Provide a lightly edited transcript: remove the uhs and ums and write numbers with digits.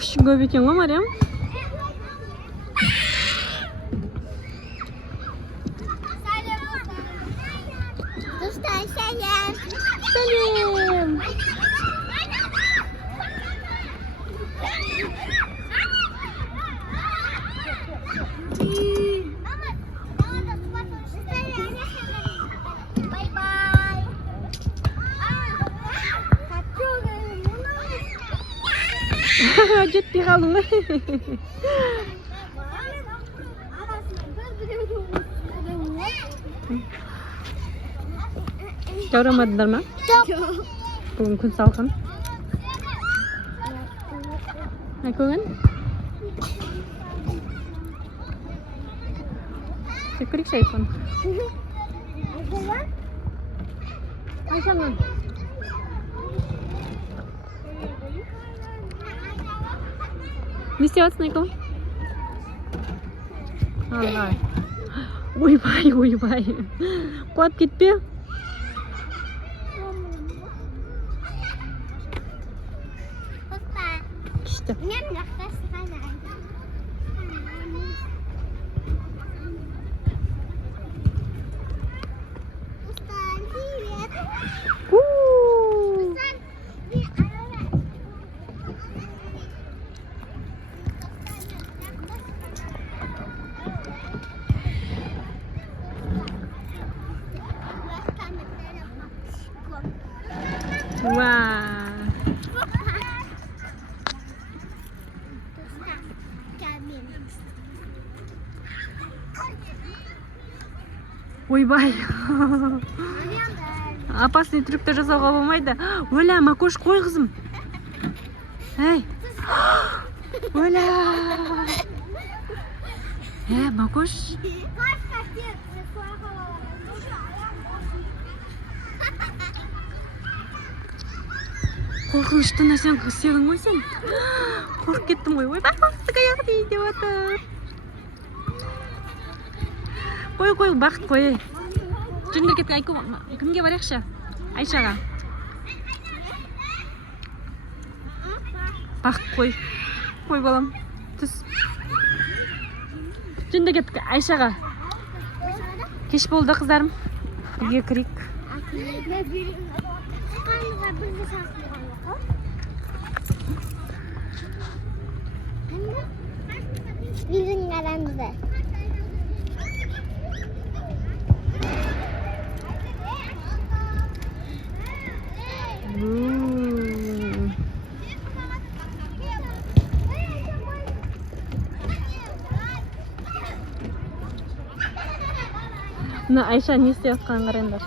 күшің көп екен ғой, Мариям? Достар, сәлем. Сәлем. Жетпей қалдың ғой. Жаурамадыңдар ма? Бүгін күн салқын. Көңін? Жеп көрейікші айфон. Айшамнан. Не істеватсың, Айком? Алай. Ойбай, ойбай. Құлап кетпе. Күшті. Ойбай. Опасный трюкті жасауға болмайды. Оля, макош қой қызым. Әй. Оля. Макош. Қорқынышты нәрсен істедің ғой сен. Қорқып кеттім ғой. Ойбай, бақытты аяқ дейді деп отыр. Қой, Бақыт қой. Жүндір кетті, кімге барайықшы? Айшаға. Бақыт қой. Қой балам, түс. Жүндір кетті, Айшаға. Кеш болды қыздарым. Үйге кірейік. Bizim aramızda. Мына Айша не істеп жатқанын қараңдар.